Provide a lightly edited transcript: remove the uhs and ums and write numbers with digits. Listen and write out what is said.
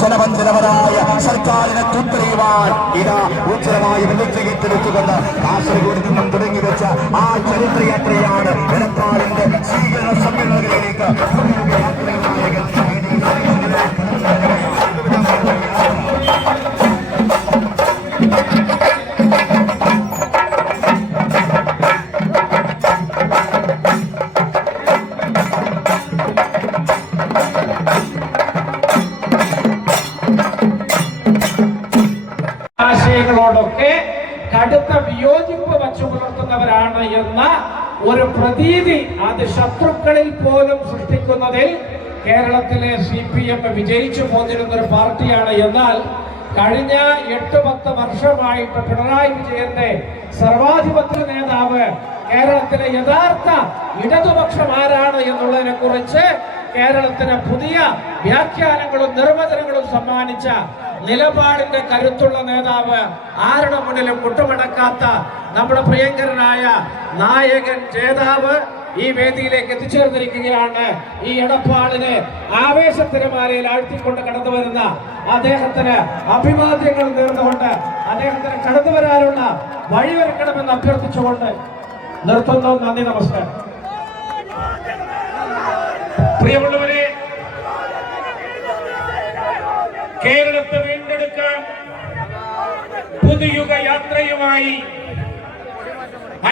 ജനവഞ്ചനവരായ സർക്കാരിനെ തൂത്തെറിയുവാൻ ഇതാ ഉജ്ജ്വലമായ വെല്ലുവിളിയെടുത്തുകൊണ്ട് കാസർഗോഡ് നിന്നും തുടങ്ങി വെച്ച ആ ചരിത്രയാത്രയാണ് എടപ്പാളിന്റെ സ്വീകരണ സമ്മേളനങ്ങളിലേക്ക് ആശയങ്ങളോടൊക്കെ കടുത്ത വിയോജിപ്പ് വച്ചു പുലർത്തുന്നവരാണ് എന്ന ഒരു പ്രതീതി അത് ശത്രുക്കളിൽ പോലും സൃഷ്ടിക്കുന്നതിൽ കേരളത്തിലെ CPM വിജയിച്ചു പോന്നിരുന്ന ഒരു പാർട്ടിയാണ്. എന്നാൽ കഴിഞ്ഞ 8-10 വർഷമായിട്ട് പിണറായി വിജയന്റെ സർവാധിപത്യ നേതാവ് കേരളത്തിലെ യഥാർത്ഥ ഇടതുപക്ഷം ആരാണ് എന്നുള്ളതിനെ കുറിച്ച് കേരളത്തിന് പുതിയ വ്യാഖ്യാനങ്ങളും നിർവചനങ്ങളും സമ്മാനിച്ച നിലപാടിന്റെ കരുത്തുള്ള നേതാവ് ആരുടെ മുന്നിലും മുട്ടുമടക്കാത്ത നമ്മുടെ പ്രിയങ്കരനായ നായകൻ ജേതാവ് ഈ വേദിയിലേക്ക് എത്തിച്ചേർന്നിരിക്കുകയാണ്. ഈ എടപ്പാളിനെ ആവേശത്തിരമാലയിൽ ആഴ്ത്തിക്കൊണ്ട് കടന്നു വരുന്ന അദ്ദേഹത്തിന് അഭിവാദ്യങ്ങൾ നേർന്നുകൊണ്ട് അദ്ദേഹത്തിന് കടന്നു വരാനുള്ള വഴിയൊരുക്കണമെന്ന് അഭ്യർത്ഥിച്ചുകൊണ്ട് നിർത്തുന്നു. നന്ദി, നമസ്കാരം. പ്രിയമുള്ളവരെ, കേരളത്തെ വീണ്ടെടുക്കാൻ പുതുയുഗ യാത്രയുമായി